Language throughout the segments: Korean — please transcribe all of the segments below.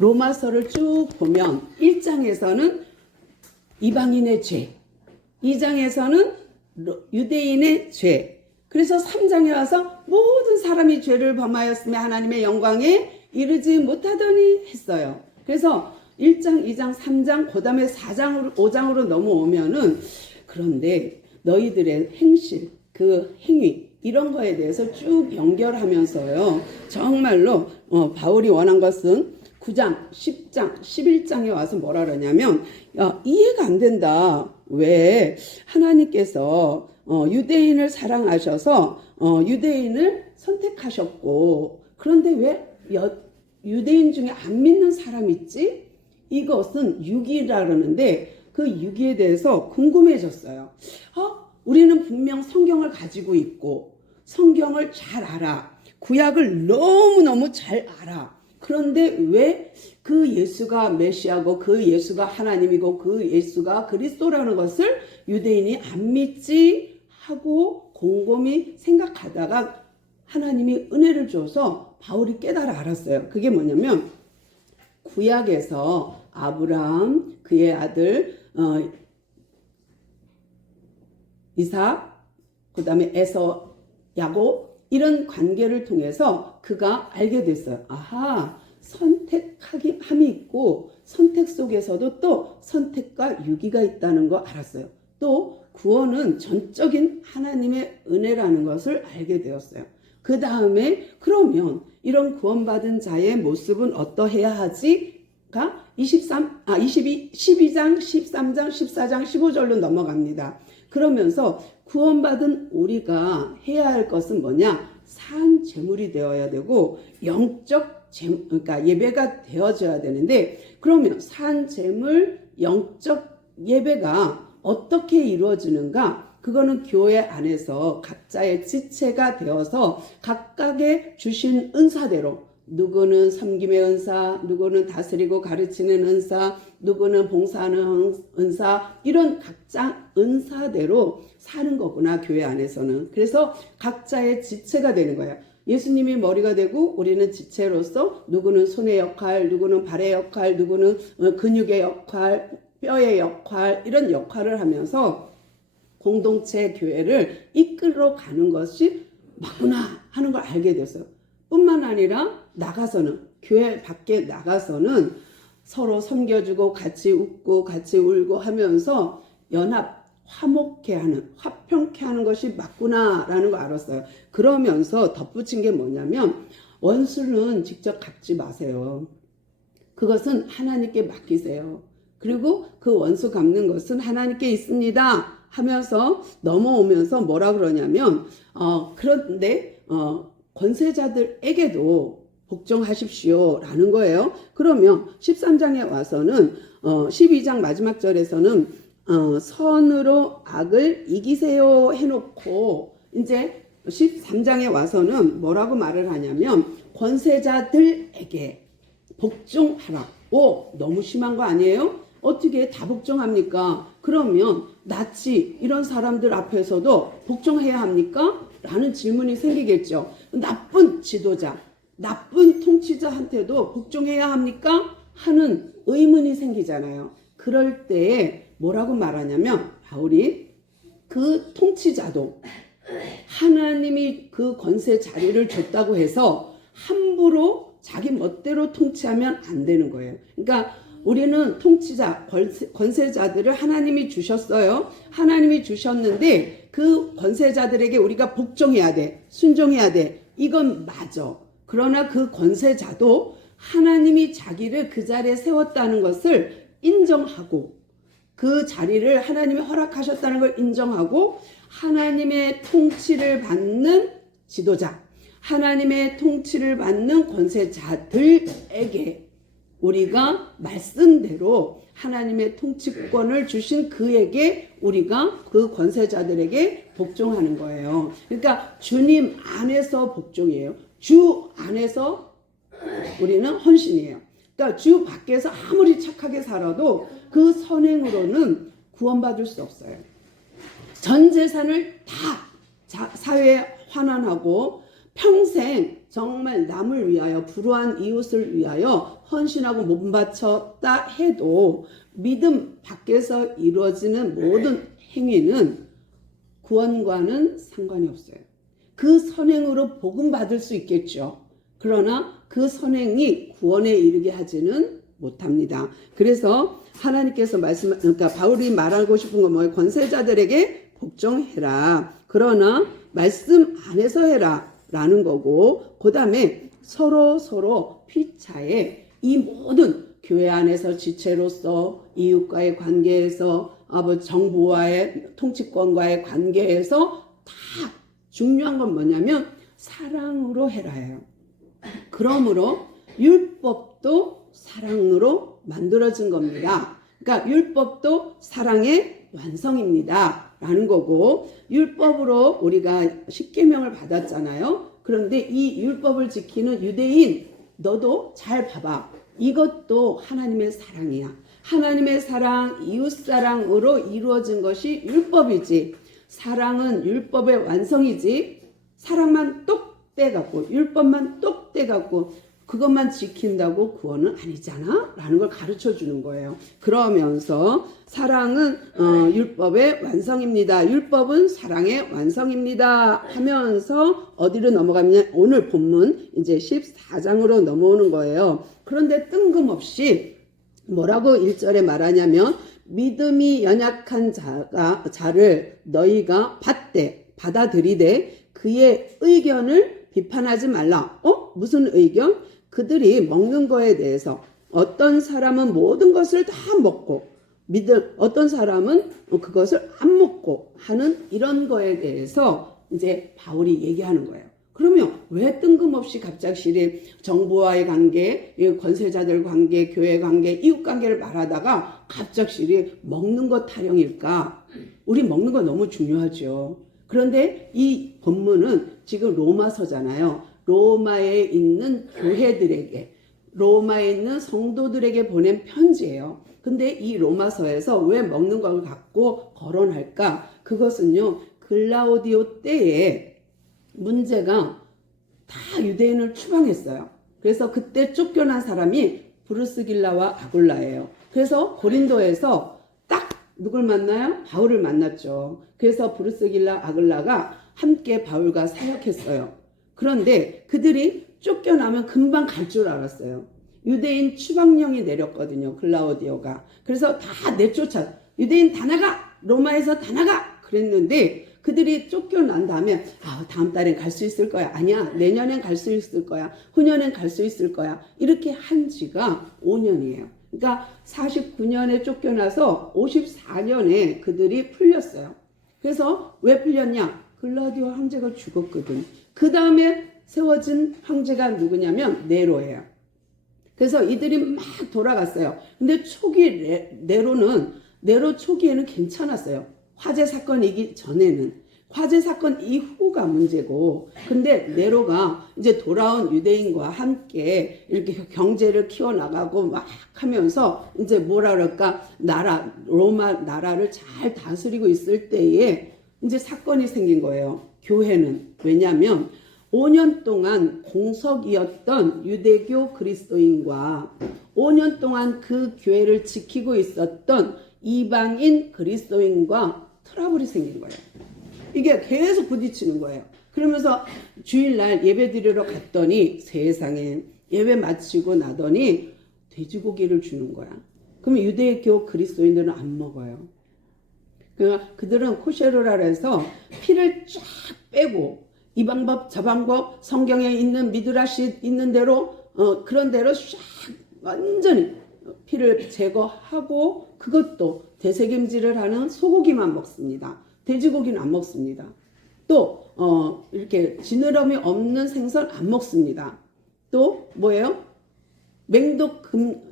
로마서를 쭉 보면 1장에서는 이방인의 죄, 2장에서는 유대인의 죄, 그래서 3장에 와서 모든 사람이 죄를 범하였으며 하나님의 영광에 이르지 못하더니 했어요. 그래서 1장, 2장, 3장, 그 다음에 4장으로, 5장으로 넘어오면은 그런데 너희들의 행실, 그 행위, 이런 거에 대해서 쭉 연결하면서요. 정말로 바울이 원한 것은 9장, 10장, 11장에 와서 뭐라 그러냐면 이해가 안 된다. 왜 하나님께서 유대인을 사랑하셔서 유대인을 선택하셨고 그런데 왜 유대인 중에 안 믿는 사람 있지? 이것은 육이라 그러는데 그 육에 대해서 궁금해졌어요. 우리는 분명 성경을 가지고 있고 성경을 잘 알아. 구약을 너무너무 잘 알아. 그런데 왜 그 예수가 메시아고 그 예수가 하나님이고 그 예수가 그리스도라는 것을 유대인이 안 믿지 하고 곰곰이 생각하다가 하나님이 은혜를 줘서 바울이 깨달아 알았어요. 그게 뭐냐면 구약에서 아브라함 그의 아들 이삭 그 다음에 에서 야곱 이런 관계를 통해서 그가 알게 됐어요. 아하, 선택함이 있고 선택 속에서도 또 선택과 유기가 있다는 거 알았어요. 또 구원은 전적인 하나님의 은혜라는 것을 알게 되었어요. 그 다음에 그러면 이런 구원받은 자의 모습은 어떠해야 하지가 12장, 13장, 14장, 15절로 넘어갑니다. 그러면서 구원받은 우리가 해야 할 것은 뭐냐? 산 제물이 되어야 되고 영적 그러니까 예배가 되어져야 되는데 그러면 산 제물 영적 예배가 어떻게 이루어지는가? 그거는 교회 안에서 각자의 지체가 되어서 각각의 주신 은사대로 누구는 섬김의 은사, 누구는 다스리고 가르치는 은사, 누구는 봉사하는 은사 이런 각자 은사대로 사는 거구나 교회 안에서는. 그래서 각자의 지체가 되는 거예요. 예수님이 머리가 되고 우리는 지체로서 누구는 손의 역할, 누구는 발의 역할, 누구는 근육의 역할, 뼈의 역할 이런 역할을 하면서 공동체 교회를 이끌어 가는 것이 맞구나 하는 걸 알게 됐어요. 뿐만 아니라 나가서는 교회 밖에 나가서는 서로 섬겨주고 같이 웃고 같이 울고 하면서 연합 화목케 하는 화평케 하는 것이 맞구나라는 걸 알았어요. 그러면서 덧붙인 게 뭐냐면 원수는 직접 갚지 마세요. 그것은 하나님께 맡기세요. 그리고 그 원수 갚는 것은 하나님께 있습니다 하면서 넘어오면서 뭐라 그러냐면 그런데 권세자들에게도 복종하십시오 라는 거예요. 그러면 13장에 와서는 12장 마지막 절에서는 선으로 악을 이기세요 해놓고 이제 13장에 와서는 뭐라고 말을 하냐면 권세자들에게 복종하라. 너무 심한 거 아니에요? 어떻게 다 복종합니까? 그러면 나치 이런 사람들 앞에서도 복종해야 합니까? 라는 질문이 생기겠죠. 나쁜 지도자, 나쁜 통치자한테도 복종해야 합니까? 하는 의문이 생기잖아요. 그럴 때에 뭐라고 말하냐면 바울이 그 통치자도 하나님이 그 권세 자리를 줬다고 해서 함부로 자기 멋대로 통치하면 안 되는 거예요. 그러니까 우리는 통치자, 권세자들을 하나님이 주셨어요. 하나님이 주셨는데 그 권세자들에게 우리가 복종해야 돼. 순종해야 돼. 이건 맞아. 그러나 그 권세자도 하나님이 자기를 그 자리에 세웠다는 것을 인정하고 그 자리를 하나님이 허락하셨다는 걸 인정하고 하나님의 통치를 받는 지도자, 하나님의 통치를 받는 권세자들에게 우리가 말씀대로 하나님의 통치권을 주신 그에게 우리가 그 권세자들에게 복종하는 거예요. 그러니까 주님 안에서 복종이에요. 주 안에서 우리는 헌신이에요. 그러니까 주 밖에서 아무리 착하게 살아도 그 선행으로는 구원받을 수 없어요. 전 재산을 다 사회에 환원하고 평생 정말 남을 위하여 불우한 이웃을 위하여 헌신하고 몸 바쳤다 해도 믿음 밖에서 이루어지는 모든 행위는 구원과는 상관이 없어요. 그 선행으로 복음 받을 수 있겠죠. 그러나 그 선행이 구원에 이르게 하지는 못합니다. 그래서 하나님께서 그러니까 바울이 말하고 싶은 건 뭐예요? 권세자들에게 복종해라. 그러나 말씀 안에서 해라. 라는 거고, 그 다음에 서로 피차에 이 모든 교회 안에서 지체로서 이웃과의 관계에서 정부와의 통치권과의 관계에서 다 중요한 건 뭐냐면 사랑으로 해라예요. 그러므로 율법도 사랑으로 만들어진 겁니다. 그러니까 율법도 사랑의 완성입니다. 라는 거고, 율법으로 우리가 십계명을 받았잖아요. 그런데 이 율법을 지키는 유대인, 너도 잘 봐봐. 이것도 하나님의 사랑이야. 하나님의 사랑, 이웃사랑으로 이루어진 것이 율법이지. 사랑은 율법의 완성이지. 사랑만 똑 떼갖고, 율법만 똑 떼갖고 그것만 지킨다고 구원은 아니잖아? 라는 걸 가르쳐 주는 거예요. 그러면서 사랑은 율법의 완성입니다. 율법은 사랑의 완성입니다. 하면서 어디로 넘어가면 오늘 본문 이제 14장으로 넘어오는 거예요. 그런데 뜬금없이 뭐라고 1절에 말하냐면 믿음이 연약한 자를 너희가 받아들이되 그의 의견을 비판하지 말라. 무슨 의견? 그들이 먹는 거에 대해서 어떤 사람은 모든 것을 다 먹고 어떤 사람은 그것을 안 먹고 하는 이런 거에 대해서 이제 바울이 얘기하는 거예요. 그러면 왜 뜬금없이 갑작스레 정부와의 관계, 권세자들 관계, 교회 관계, 이웃 관계를 말하다가 갑작스레 먹는 것 타령일까? 우리 먹는 거 너무 중요하죠. 그런데 이 본문은 지금 로마서잖아요. 로마에 있는 교회들에게, 로마에 있는 성도들에게 보낸 편지예요. 근데 이 로마서에서 왜 먹는 걸 갖고 거론할까? 그것은요, 글라우디오 때에 문제가 다 유대인을 추방했어요. 그래서 그때 쫓겨난 사람이 브루스길라와 아굴라예요. 그래서 고린도에서 딱 누굴 만나요? 바울을 만났죠. 그래서 브루스길라, 아글라가 함께 바울과 사역했어요. 그런데 그들이 쫓겨나면 금방 갈 줄 알았어요. 유대인 추방령이 내렸거든요. 글라우디오가. 그래서 다 내쫓아. 유대인 다 나가! 로마에서 다 나가! 그랬는데 그들이 쫓겨난 다음에 다음 달엔 갈 수 있을 거야. 아니야. 내년엔 갈 수 있을 거야. 후년엔 갈 수 있을 거야. 이렇게 한 지가 5년이에요. 그러니까 49년에 쫓겨나서 54년에 그들이 풀렸어요. 그래서 왜 풀렸냐? 글라우디오 황제가 죽었거든. 그 다음에 세워진 황제가 누구냐면 네로예요. 그래서 이들이 막 돌아갔어요. 근데 초기 네로 초기에는 괜찮았어요. 화재 사건이기 전에는. 화재 사건 이후가 문제고, 근데 네로가 이제 돌아온 유대인과 함께 이렇게 경제를 키워나가고 막 하면서 이제 뭐라 그럴까, 로마 나라를 잘 다스리고 있을 때에 이제 사건이 생긴 거예요. 교회는. 왜냐면 5년 동안 공석이었던 유대교 그리스도인과 5년 동안 그 교회를 지키고 있었던 이방인 그리스도인과 트러블이 생긴 거예요. 이게 계속 부딪히는 거예요. 그러면서 주일날 예배 드리러 갔더니 세상에 예배 마치고 나더니 돼지고기를 주는 거야. 그러면 유대교 그리스도인들은 안 먹어요. 그들은 코셰르라 해서 피를 쫙 빼고 이 방법 저 방법 성경에 있는 미드라시 있는 대로 그런 대로 쫙 완전히 피를 제거하고 그것도 되새김질을 하는 소고기만 먹습니다. 돼지고기는 안 먹습니다. 또 이렇게 지느러미 없는 생선 안 먹습니다. 또 뭐예요? 맹독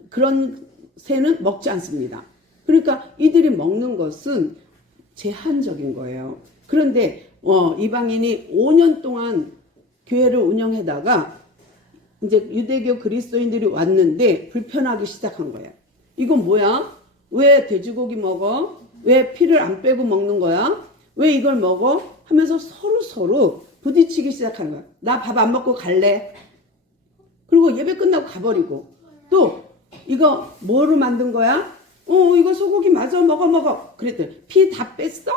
그런 새는 먹지 않습니다. 그러니까 이들이 먹는 것은 제한적인 거예요. 그런데 이방인이 5년 동안 교회를 운영하다가 이제 유대교 그리스도인들이 왔는데 불편하기 시작한 거예요. 이건 뭐야? 왜 돼지고기 먹어? 왜 피를 안 빼고 먹는 거야? 왜 이걸 먹어? 하면서 서로 부딪히기 시작하는 거야. 나 밥 안 먹고 갈래? 그리고 예배 끝나고 가버리고. 또 이거 뭐로 만든 거야? 이거 소고기 맞아. 먹어. 그랬더니 피 다 뺐어?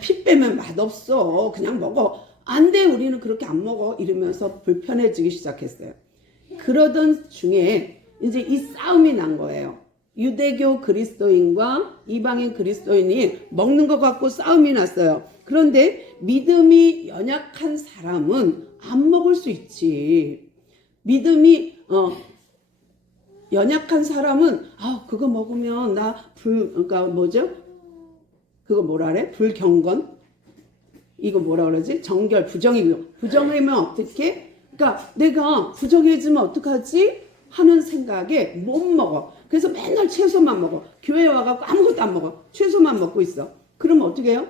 피 빼면 맛없어. 그냥 먹어. 안 돼. 우리는 그렇게 안 먹어. 이러면서 불편해지기 시작했어요. 그러던 중에 이제 이 싸움이 난 거예요. 유대교 그리스도인과 이방인 그리스도인이 먹는 것 갖고 싸움이 났어요. 그런데 믿음이 연약한 사람은 안 먹을 수 있지. 믿음이 연약한 사람은 그거 먹으면 그러니까 뭐죠? 그거 뭐라 그래? 불경건? 이거 뭐라 그러지? 정결, 부정하면 어떻게? 그러니까 내가 부정해지면 어떡하지? 하는 생각에 못 먹어. 그래서 맨날 채소만 먹어. 교회 와갖고 아무것도 안 먹어. 채소만 먹고 있어. 그러면 어떻게 해요?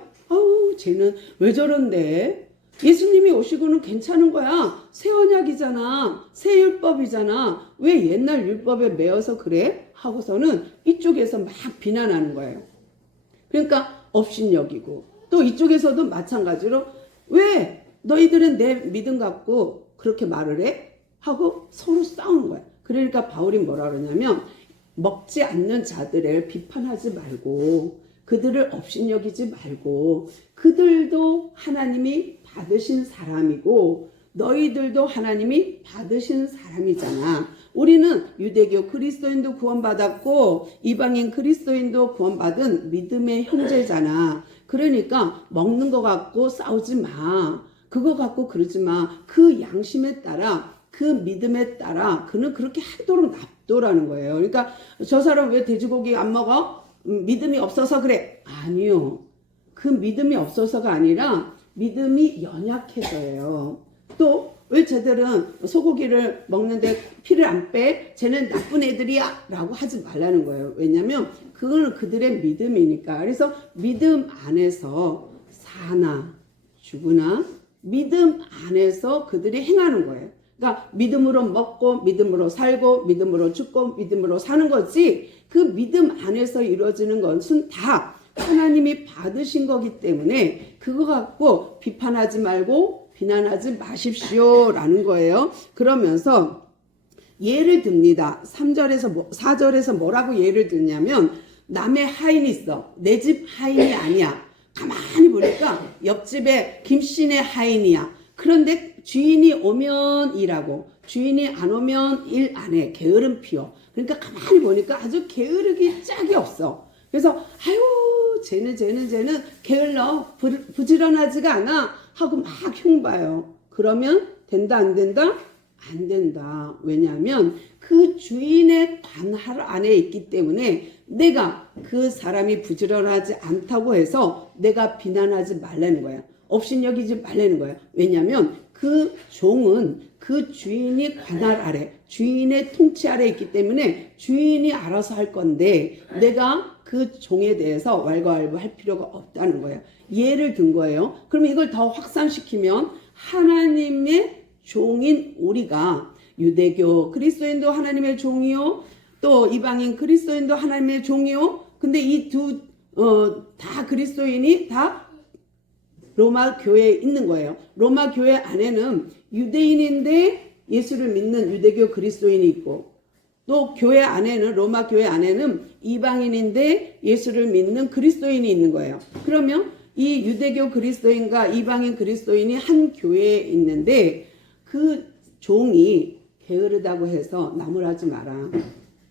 쟤는 왜 저런데? 예수님이 오시고는 괜찮은 거야. 새 언약이잖아. 새 율법이잖아. 왜 옛날 율법에 매여서 그래? 하고서는 이쪽에서 막 비난하는 거예요. 그러니까 업신여기고, 또 이쪽에서도 마찬가지로 왜 너희들은 내 믿음 갖고 그렇게 말을 해? 하고 서로 싸우는 거야. 그러니까 바울이 뭐라 그러냐면, 먹지 않는 자들을 비판하지 말고 그들을 업신여기지 말고, 그들도 하나님이 받으신 사람이고 너희들도 하나님이 받으신 사람이잖아. 우리는 유대교 그리스도인도 구원받았고 이방인 그리스도인도 구원받은 믿음의 형제잖아. 그러니까 먹는 거 갖고 싸우지 마. 그거 갖고 그러지 마. 그 양심에 따라, 그 믿음에 따라 그는 그렇게 하도록 놔두라는 거예요. 그러니까 저 사람 왜 돼지고기 안 먹어? 믿음이 없어서 그래. 아니요. 그 믿음이 없어서가 아니라 믿음이 연약해서예요. 또 왜 쟤들은 소고기를 먹는데 피를 안 빼? 쟤는 나쁜 애들이야 라고 하지 말라는 거예요. 왜냐면 그거는 그들의 믿음이니까. 그래서 믿음 안에서 사나 죽으나 믿음 안에서 그들이 행하는 거예요. 그러니까 믿음으로 먹고 믿음으로 살고 믿음으로 죽고 믿음으로 사는 거지, 그 믿음 안에서 이루어지는 것은 다 하나님이 받으신 거기 때문에 그거 갖고 비판하지 말고 비난하지 마십시오 라는 거예요. 그러면서 예를 듭니다. 4절에서 뭐라고 예를 들냐면, 남의 하인이 있어. 내 집 하인이 아니야. 가만히 보니까 옆집에 김씨네 하인이야. 그런데 주인이 오면 일하고 주인이 안 오면 일 안 해. 게으름 피워. 그러니까 가만히 보니까 아주 게으르기 짝이 없어. 그래서 쟤는 게을러, 부지런하지가 않아 하고 막 흉봐요. 그러면 된다 안 된다? 안 된다. 왜냐하면 그 주인의 관할 안에 있기 때문에 내가 그 사람이 부지런하지 않다고 해서 내가 비난하지 말라는 거야. 업신여기지 말라는 거야. 왜냐하면 그 종은 그 주인이 관할 아래, 주인의 통치 아래 있기 때문에 주인이 알아서 할 건데 내가 그 종에 대해서 왈가왈부할 필요가 없다는 거예요. 예를 든 거예요. 그러면 이걸 더 확산시키면 하나님의 종인 우리가, 유대교 그리스도인도 하나님의 종이요, 또 이방인 그리스도인도 하나님의 종이요. 근데 이 다 그리스도인이 다 로마 교회에 있는 거예요. 로마 교회 안에는 유대인인데 예수를 믿는 유대교 그리스도인이 있고, 또 교회 안에는, 로마 교회 안에는 이방인인데 예수를 믿는 그리스도인이 있는 거예요. 그러면 이 유대교 그리스도인과 이방인 그리스도인이 한 교회에 있는데 그 종이 게으르다고 해서 나무라지 마라.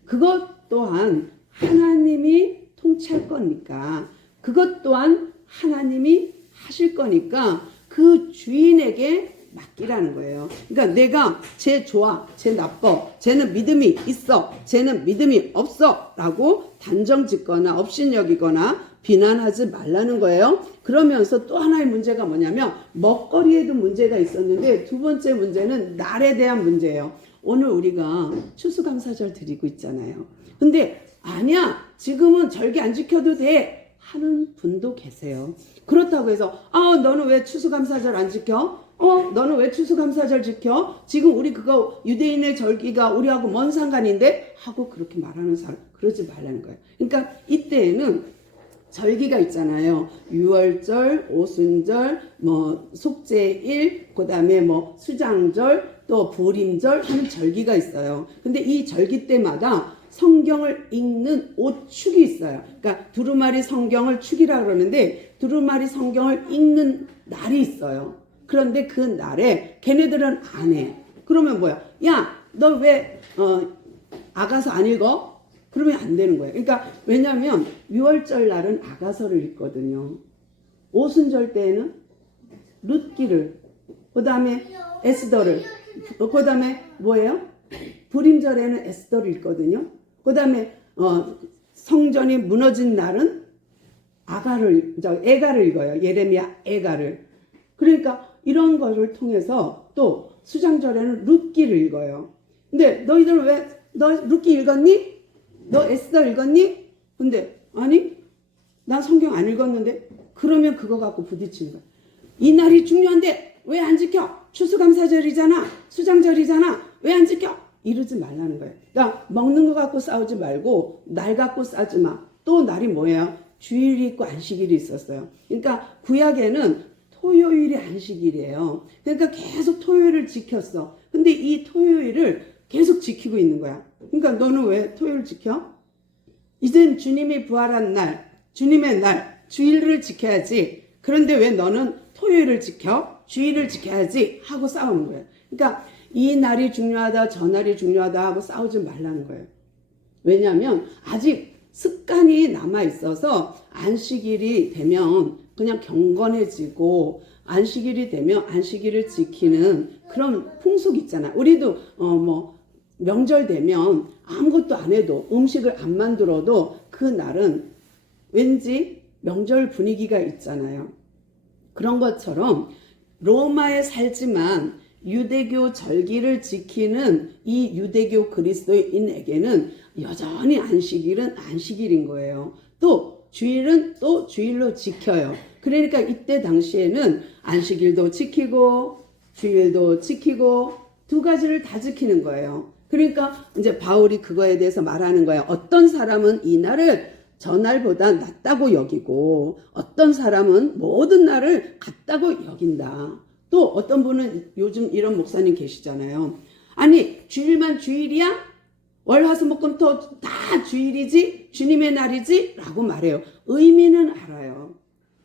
그것 또한 하나님이 통치할 거니까, 그것 또한 하나님이 하실 거니까 그 주인에게 맡기라는 거예요. 그러니까 내가 쟤 좋아, 쟤 나빠, 쟤는 믿음이 있어, 쟤는 믿음이 없어 라고 단정 짓거나 업신여기거나 비난하지 말라는 거예요. 그러면서 또 하나의 문제가 뭐냐면, 먹거리에도 문제가 있었는데 두 번째 문제는 날에 대한 문제예요. 오늘 우리가 추수감사절 드리고 있잖아요. 근데 아니야, 지금은 절기 안 지켜도 돼 하는 분도 계세요. 그렇다고 해서 너는 왜 추수감사절 안 지켜? 너는 왜 추수감사절 지켜? 지금 우리 그거 유대인의 절기가 우리하고 뭔 상관인데? 하고 그렇게 말하는 사람, 그러지 말라는 거예요. 그러니까 이때에는 절기가 있잖아요. 유월절, 오순절, 뭐 속죄일, 그다음에 뭐 수장절, 또 보림절 하는 절기가 있어요. 근데 이 절기 때마다 성경을 읽는 옷축이 있어요. 그러니까 두루마리 성경을 축이라 그러는데 두루마리 성경을 읽는 날이 있어요. 그런데 그 날에 걔네들은 안 해. 그러면 뭐야? 야, 너 왜 아가서 안 읽어? 그러면 안 되는 거예요. 그러니까 왜냐하면 유월절 날은 아가서를 읽거든요. 오순절 때에는 룻기를, 그 다음에 에스더를, 그 다음에 뭐예요? 불임절에는 에스더를 읽거든요. 그 다음에 성전이 무너진 날은 에가를 읽어요. 예레미야 에가를. 그러니까 이런 것을 통해서 또 수장절에는 룻기를 읽어요. 근데 너희들 왜 너 룻기 읽었니? 너 에스더 읽었니? 근데 아니 난 성경 안 읽었는데. 그러면 그거 갖고 부딪히는 거야. 이 날이 중요한데 왜 안 지켜? 추수감사절이잖아. 수장절이잖아. 왜 안 지켜? 이러지 말라는 거예요. 그러니까 먹는 거 갖고 싸우지 말고 날 갖고 싸우지 마. 또 날이 뭐예요? 주일이 있고 안식일이 있었어요. 그러니까 구약에는 토요일이 안식일이에요. 그러니까 계속 토요일을 지켰어. 근데 이 토요일을 계속 지키고 있는 거야. 그러니까 너는 왜 토요일 지켜? 이젠 주님이 부활한 날, 주님의 날, 주일을 지켜야지. 그런데 왜 너는 토요일을 지켜? 주일을 지켜야지 하고 싸우는 거예요. 그러니까 이 날이 중요하다, 저 날이 중요하다 하고 싸우지 말라는 거예요. 왜냐하면 아직 습관이 남아있어서 안식일이 되면 그냥 경건해지고 안식일이 되면 안식일을 지키는 그런 풍속이 있잖아. 우리도 뭐 명절 되면 아무것도 안 해도 음식을 안 만들어도 그 날은 왠지 명절 분위기가 있잖아요. 그런 것처럼 로마에 살지만 유대교 절기를 지키는 이 유대교 그리스도인에게는 여전히 안식일은 안식일인 거예요. 또 주일은 또 주일로 지켜요. 그러니까 이때 당시에는 안식일도 지키고 주일도 지키고 두 가지를 다 지키는 거예요. 그러니까 이제 바울이 그거에 대해서 말하는 거예요. 어떤 사람은 이 날을 전날보다 낫다고 여기고 어떤 사람은 모든 날을 같다고 여긴다. 또 어떤 분은 요즘 이런 목사님 계시잖아요. 아니 주일만 주일이야? 월화수목금토 다 주일이지? 주님의 날이지? 라고 말해요. 의미는 알아요.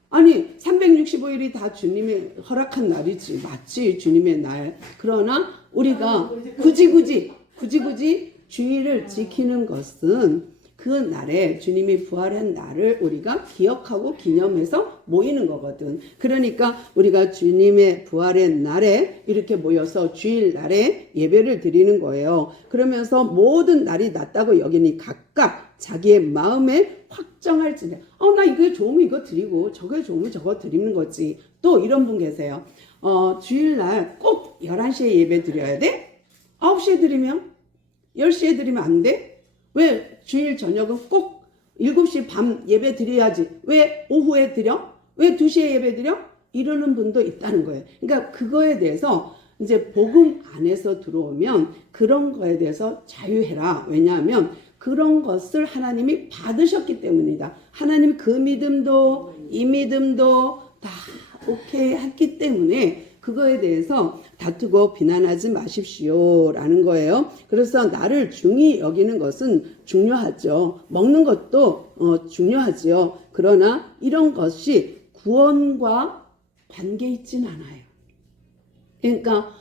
아니 365일이 다 주님의 허락한 날이지. 맞지 주님의 날. 그러나 우리가 굳이 주일을 지키는 것은 그 날에 주님이 부활한 날을 우리가 기억하고 기념해서 모이는 거거든. 그러니까 우리가 주님의 부활의 날에 이렇게 모여서 주일 날에 예배를 드리는 거예요. 그러면서 모든 날이 낫다고 여기니 각각 자기의 마음에 확정할지니 나 이거 좋으면 이거 드리고 저거 좋으면 저거 드리는 거지. 또 이런 분 계세요. 주일날 꼭 11시에 예배 드려야 돼? 9시에 드리면? 10시에 드리면 안 돼? 왜 주일 저녁은 꼭 7시 밤 예배 드려야지? 왜 오후에 드려? 왜 2시에 예배 드려? 이러는 분도 있다는 거예요. 그러니까 그거에 대해서 이제 복음 안에서 들어오면 그런 거에 대해서 자유해라. 왜냐하면 그런 것을 하나님이 받으셨기 때문이다. 하나님 그 믿음도 이 믿음도 다 오케이 했기 때문에 그거에 대해서 다투고 비난하지 마십시오 라는 거예요. 그래서 나를 중히 여기는 것은 중요하죠. 먹는 것도 중요하죠. 그러나 이런 것이 구원과 관계 있진 않아요. 그러니까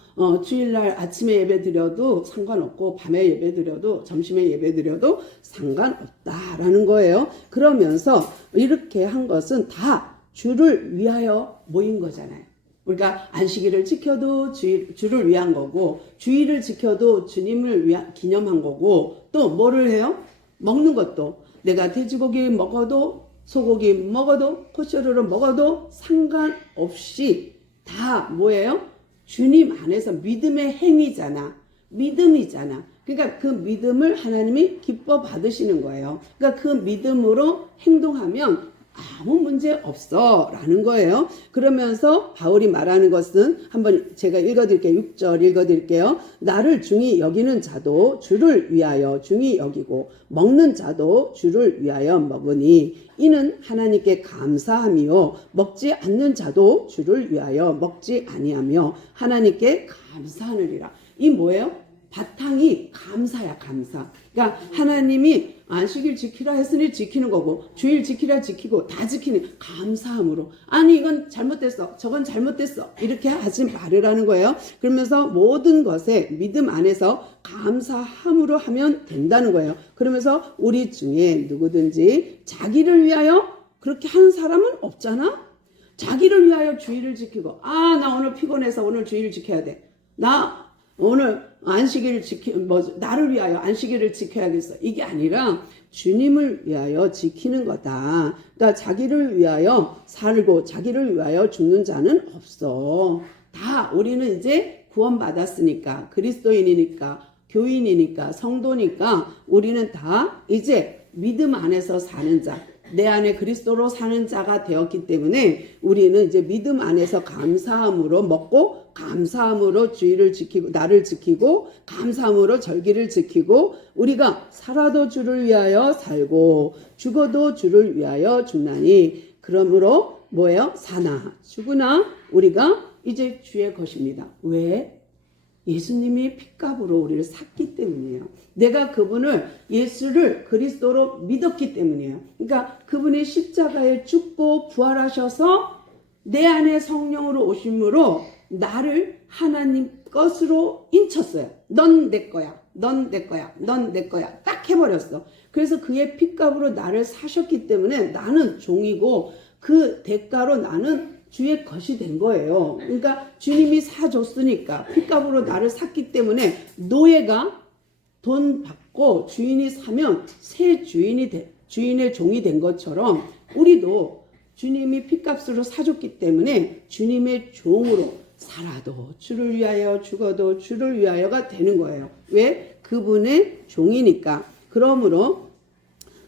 주일날 아침에 예배 드려도 상관없고 밤에 예배 드려도 점심에 예배 드려도 상관없다라는 거예요. 그러면서 이렇게 한 것은 다 주를 위하여 모인 거잖아요. 우리가 안식일을 지켜도 주를 위한 거고 주일을 지켜도 주님을 위한 기념한 거고 또 뭐를 해요? 먹는 것도 내가 돼지고기 먹어도 소고기 먹어도 코쇼르를 먹어도 상관없이 다 뭐예요? 주님 안에서 믿음의 행위잖아. 믿음이잖아. 그러니까 그 믿음을 하나님이 기뻐 받으시는 거예요. 그러니까 그 믿음으로 행동하면 아무 문제 없어 라는 거예요. 그러면서 바울이 말하는 것은 한번 제가 읽어드릴게요. 6절 읽어드릴게요. 나를 중히 여기는 자도 주를 위하여 중히 여기고 먹는 자도 주를 위하여 먹으니 이는 하나님께 감사함이요 먹지 않는 자도 주를 위하여 먹지 아니하며 하나님께 감사하느니라. 이 뭐예요? 바탕이 감사야, 감사. 그러니까 하나님이 안식일 지키라 했으니 지키는 거고 주일 지키라 지키고 다 지키는 감사함으로. 아니 이건 잘못됐어, 저건 잘못됐어 이렇게 하지 말으라는 거예요. 그러면서 모든 것에 믿음 안에서 감사함으로 하면 된다는 거예요. 그러면서 우리 중에 누구든지 자기를 위하여 그렇게 하는 사람은 없잖아. 자기를 위하여 주일을 지키고 나 오늘 피곤해서 오늘 주일을 지켜야 돼. 나 오늘 안식일을 나를 위하여 안식일을 지켜야겠어. 이게 아니라 주님을 위하여 지키는 거다. 그러니까 자기를 위하여 살고 자기를 위하여 죽는 자는 없어. 다 우리는 이제 구원받았으니까 그리스도인이니까 교인이니까 성도니까 우리는 다 이제 믿음 안에서 사는 자. 내 안에 그리스도로 사는 자가 되었기 때문에 우리는 이제 믿음 안에서 감사함으로 먹고 감사함으로 주일을 지키고 나를 지키고 감사함으로 절기를 지키고 우리가 살아도 주를 위하여 살고 죽어도 주를 위하여 죽나니 그러므로 뭐예요? 사나 죽으나 우리가 이제 주의 것입니다. 왜? 예수님이 핏값으로 우리를 샀기 때문이에요. 내가 그분을 예수를 그리스도로 믿었기 때문이에요. 그러니까 그분이 십자가에 죽고 부활하셔서 내 안에 성령으로 오심으로 나를 하나님 것으로 인쳤어요. 넌 내 거야. 넌 내 거야. 넌 내 거야. 딱 해버렸어. 그래서 그의 핏값으로 나를 사셨기 때문에 나는 종이고 그 대가로 나는 주의 것이 된 거예요. 그러니까 주님이 사줬으니까 핏값으로 나를 샀기 때문에 노예가 돈 받고 주인이 사면 새 주인의 종이 된 것처럼 우리도 주님이 핏값으로 사줬기 때문에 주님의 종으로 살아도 주를 위하여 죽어도 주를 위하여가 되는 거예요. 왜? 그분의 종이니까. 그러므로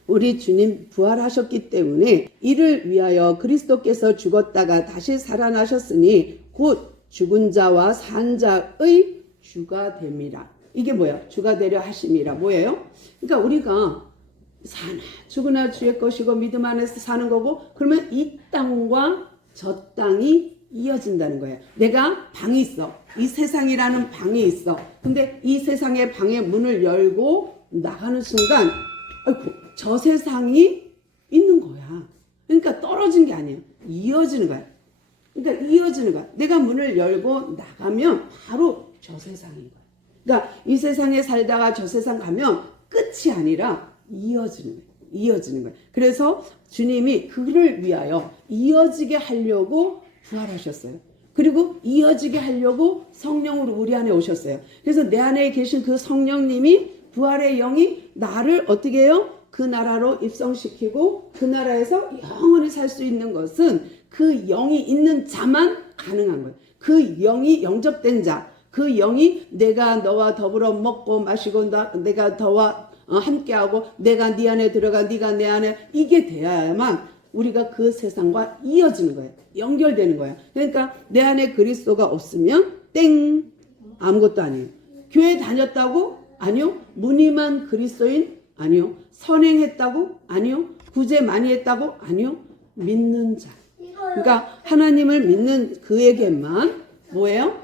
우리 주님 부활하셨기 때문에 이를 위하여 그리스도께서 죽었다가 다시 살아나셨으니 곧 죽은 자와 산 자의 주가 됨이라. 이게 뭐야? 주가 되려 하심이라. 뭐예요? 그러니까 우리가 사나 죽으나 주의 것이고 믿음 안에서 사는 거고 그러면 이 땅과 저 땅이 이어진다는 거예요. 내가 방이 있어. 이 세상이라는 방이 있어. 근데 이 세상의 방의 문을 열고 나가는 순간 아이고 저 세상이 있는 거야. 그러니까 떨어진 게 아니에요. 이어지는 거야. 그러니까 이어지는 거야. 내가 문을 열고 나가면 바로 저 세상인 거야. 그러니까 이 세상에 살다가 저 세상 가면 끝이 아니라 이어지는 거야. 이어지는 거야. 그래서 주님이 그를 위하여 이어지게 하려고 부활하셨어요. 그리고 이어지게 하려고 성령으로 우리 안에 오셨어요. 그래서 내 안에 계신 그 성령님이 부활의 영이 나를 어떻게 해요? 그 나라로 입성시키고 그 나라에서 영원히 살 수 있는 것은 그 영이 있는 자만 가능한 거예요. 그 영이 영접된 자, 그 영이 내가 너와 더불어 먹고 마시고 내가 너와 함께하고 내가 네 안에 들어가 네가 내 안에 이게 돼야만 우리가 그 세상과 이어지는 거예요. 연결되는 거예요. 그러니까 내 안에 그리스도가 없으면 땡 아무것도 아니에요. 교회 다녔다고? 아니요. 무늬만 그리스도인? 아니요. 선행했다고? 아니요. 구제 많이 했다고? 아니요. 믿는 자. 그러니까 하나님을 믿는 그에게만 뭐예요?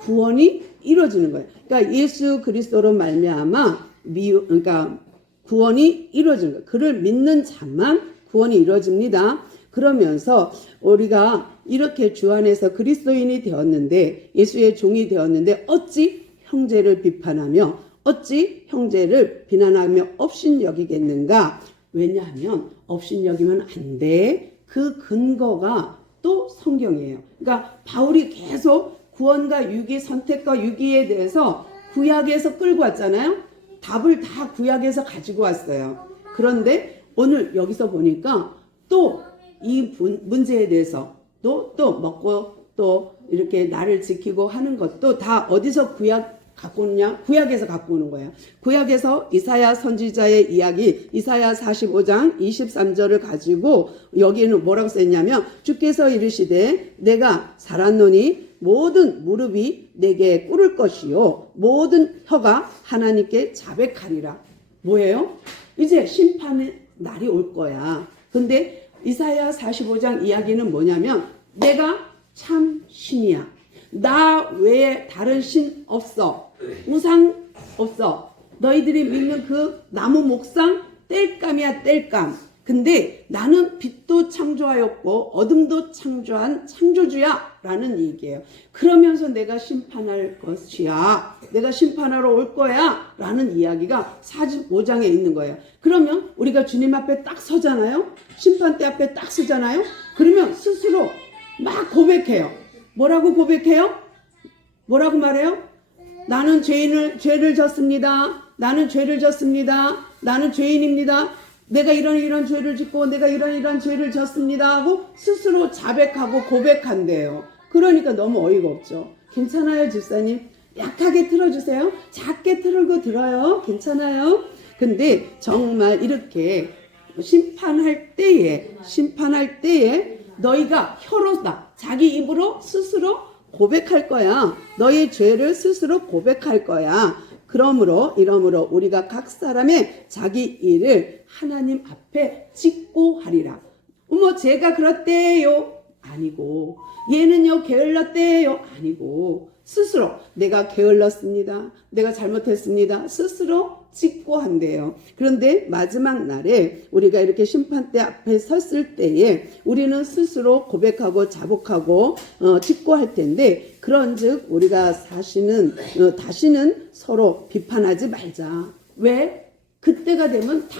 구원이 이루어지는 거예요. 그러니까 예수 그리스도로 말미암아 그러니까 구원이 이루어지는 거예요. 그를 믿는 자만 구원이 이루어집니다. 그러면서 우리가 이렇게 주 안에서 그리스도인이 되었는데 예수의 종이 되었는데 어찌 형제를 비판하며 어찌 형제를 비난하며 업신여기겠는가? 왜냐하면 업신여기면 안 돼. 그 근거가 또 성경이에요. 그러니까 바울이 계속 구원과 유기, 선택과 유기에 대해서 구약에서 끌고 왔잖아요. 답을 다 구약에서 가지고 왔어요. 그런데 오늘 여기서 보니까 또 이 문제에 대해서 또 먹고 또 이렇게 나를 지키고 하는 것도 다 어디서 구약 갖고 오느냐? 구약에서 갖고 오는 거예요. 구약에서 이사야 선지자의 이야기, 이사야 45장 23절을 가지고 여기는 뭐라고 썼냐면 주께서 이르시되 내가 살았노니 모든 무릎이 내게 꿇을 것이요 모든 혀가 하나님께 자백하리라. 뭐예요? 이제 심판의 날이 올 거야. 근데 이사야 45장 이야기는 뭐냐면 내가 참 신이야. 나 외에 다른 신 없어. 우상 없어. 너희들이 믿는 그 나무 목상 땔감이야 땔감. 근데 나는 빛도 창조하였고 어둠도 창조한 창조주야 라는 얘기예요. 그러면서 내가 심판할 것이야. 내가 심판하러 올 거야 라는 이야기가 45장에 있는 거예요. 그러면 우리가 주님 앞에 딱 서잖아요. 심판대 앞에 딱 서잖아요. 그러면 스스로 막 고백해요. 뭐라고 고백해요? 뭐라고 말해요? 나는 죄를 졌습니다. 나는 죄를 졌습니다. 나는 죄인입니다. 내가 이런 죄를 짓고 내가 이런 죄를 졌습니다 하고 스스로 자백하고 고백한대요. 그러니까 너무 어이가 없죠. 괜찮아요, 집사님? 약하게 틀어주세요. 작게 틀고 들어요. 괜찮아요? 근데 정말 이렇게 심판할 때에 너희가 혀로다 자기 입으로 스스로 고백할 거야. 너희 죄를 스스로 고백할 거야. 이러므로 우리가 각 사람의 자기 일을 하나님 앞에 짓고 하리라. 어머 제가 그렇대요. 아니고 얘는요 게을렀대요. 아니고 스스로 내가 게을렀습니다. 내가 잘못했습니다. 스스로 짓고 한대요. 그런데 마지막 날에 우리가 이렇게 심판대 앞에 섰을 때에 우리는 스스로 고백하고 자복하고 짓고 할 텐데 그런즉 우리가 다시는 서로 비판하지 말자. 왜? 그때가 되면 다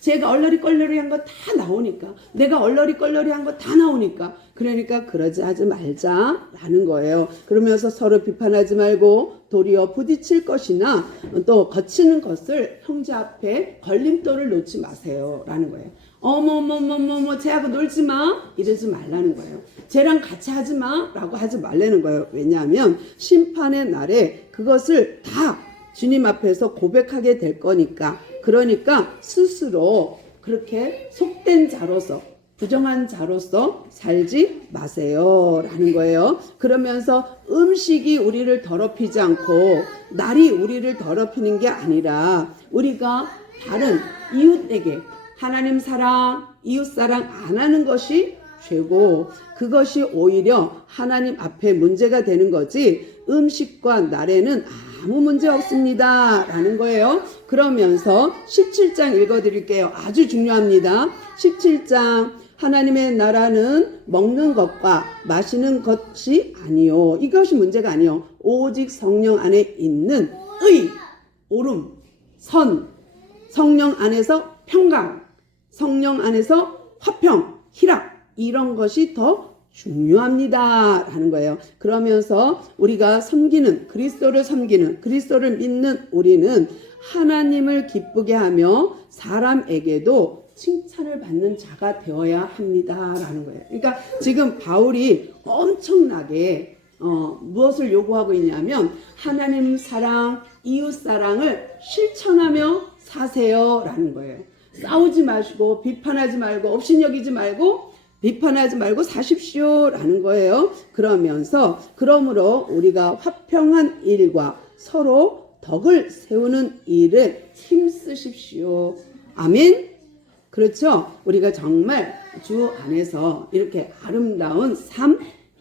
제가 얼러리껄러리한 거 다 나오니까 내가 얼러리껄러리한 거 다 나오니까 그러니까 그러지 하지 말자라는 거예요. 그러면서 서로 비판하지 말고 도리어 부딪힐 것이나 또 거치는 것을 형제 앞에 걸림돌을 놓지 마세요 라는 거예요. 어머머머머머 쟤하고 놀지 마 이러지 말라는 거예요. 쟤랑 같이 하지 마 라고 하지 말라는 거예요. 왜냐하면 심판의 날에 그것을 다 주님 앞에서 고백하게 될 거니까. 그러니까 스스로 그렇게 속된 자로서 부정한 자로서 살지 마세요 라는 거예요. 그러면서 음식이 우리를 더럽히지 않고 날이 우리를 더럽히는 게 아니라 우리가 다른 이웃에게 하나님 사랑, 이웃 사랑 안 하는 것이 죄고 그것이 오히려 하나님 앞에 문제가 되는 거지 음식과 날에는 아무 문제 없습니다 라는 거예요. 그러면서 17장 읽어드릴게요. 아주 중요합니다. 17장 하나님의 나라는 먹는 것과 마시는 것이 아니요. 이것이 문제가 아니요. 오직 성령 안에 있는 의, 옳음, 선, 성령 안에서 평강, 성령 안에서 화평, 희락 이런 것이 더 중요합니다 라는 거예요. 그러면서 우리가 그리스도를 믿는 우리는 하나님을 기쁘게 하며 사람에게도 칭찬을 받는 자가 되어야 합니다 라는 거예요. 그러니까 지금 바울이 엄청나게 무엇을 요구하고 있냐면 하나님 사랑, 이웃 사랑을 실천하며 사세요 라는 거예요. 싸우지 마시고 비판하지 말고 업신여기지 말고 비판하지 말고 사십시오 라는 거예요. 그러므로 우리가 화평한 일과 서로 덕을 세우는 일을 힘쓰십시오. 아멘. 그렇죠? 우리가 정말 주 안에서 이렇게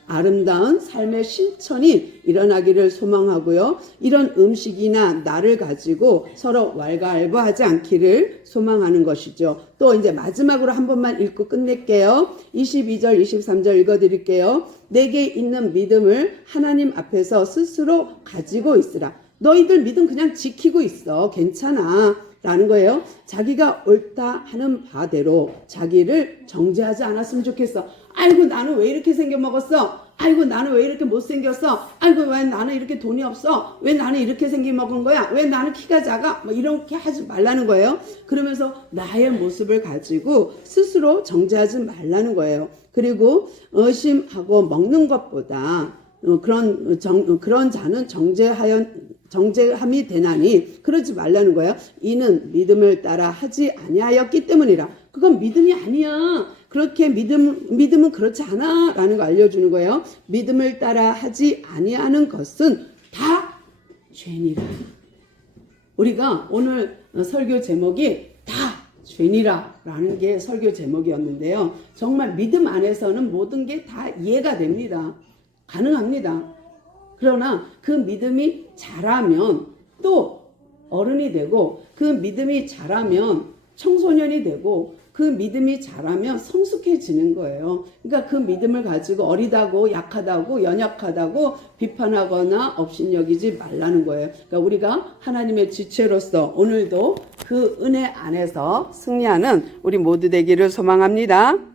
아름다운 삶의 실천이 일어나기를 소망하고요. 이런 음식이나 날을 가지고 서로 왈가왈부하지 않기를 소망하는 것이죠. 또 이제 마지막으로 한 번만 읽고 끝낼게요. 22절, 23절 읽어드릴게요. 내게 있는 믿음을 하나님 앞에서 스스로 가지고 있으라. 너희들 믿음 그냥 지키고 있어. 괜찮아. 라는 거예요. 자기가 옳다 하는 바대로 자기를 정죄하지 않았으면 좋겠어. 아이고 나는 왜 이렇게 생겨먹었어? 아이고 나는 왜 이렇게 못생겼어? 아이고 왜 나는 이렇게 돈이 없어? 왜 나는 이렇게 생겨먹은 거야? 왜 나는 키가 작아? 뭐 이렇게 하지 말라는 거예요. 그러면서 나의 모습을 가지고 스스로 정죄하지 말라는 거예요. 그리고 의심하고 먹는 것보다 그런 자는 정죄함이 되나니 그러지 말라는 거예요. 이는 믿음을 따라 하지 아니하였기 때문이라. 그건 믿음이 아니야. 그렇게 믿음은 그렇지 않아 라는 거 알려주는 거예요. 믿음을 따라 하지 아니하는 것은 다 죄니라. 우리가 오늘 설교 제목이 다 죄니라 라는 게 설교 제목이었는데요. 정말 믿음 안에서는 모든 게 다 이해가 됩니다. 가능합니다. 그러나 그 믿음이 자라면 또 어른이 되고, 그 믿음이 자라면 청소년이 되고, 그 믿음이 자라면 성숙해지는 거예요. 그러니까 그 믿음을 가지고 어리다고 약하다고 연약하다고 비판하거나 업신여기지 말라는 거예요. 그러니까 우리가 하나님의 지체로서 오늘도 그 은혜 안에서 승리하는 우리 모두 되기를 소망합니다.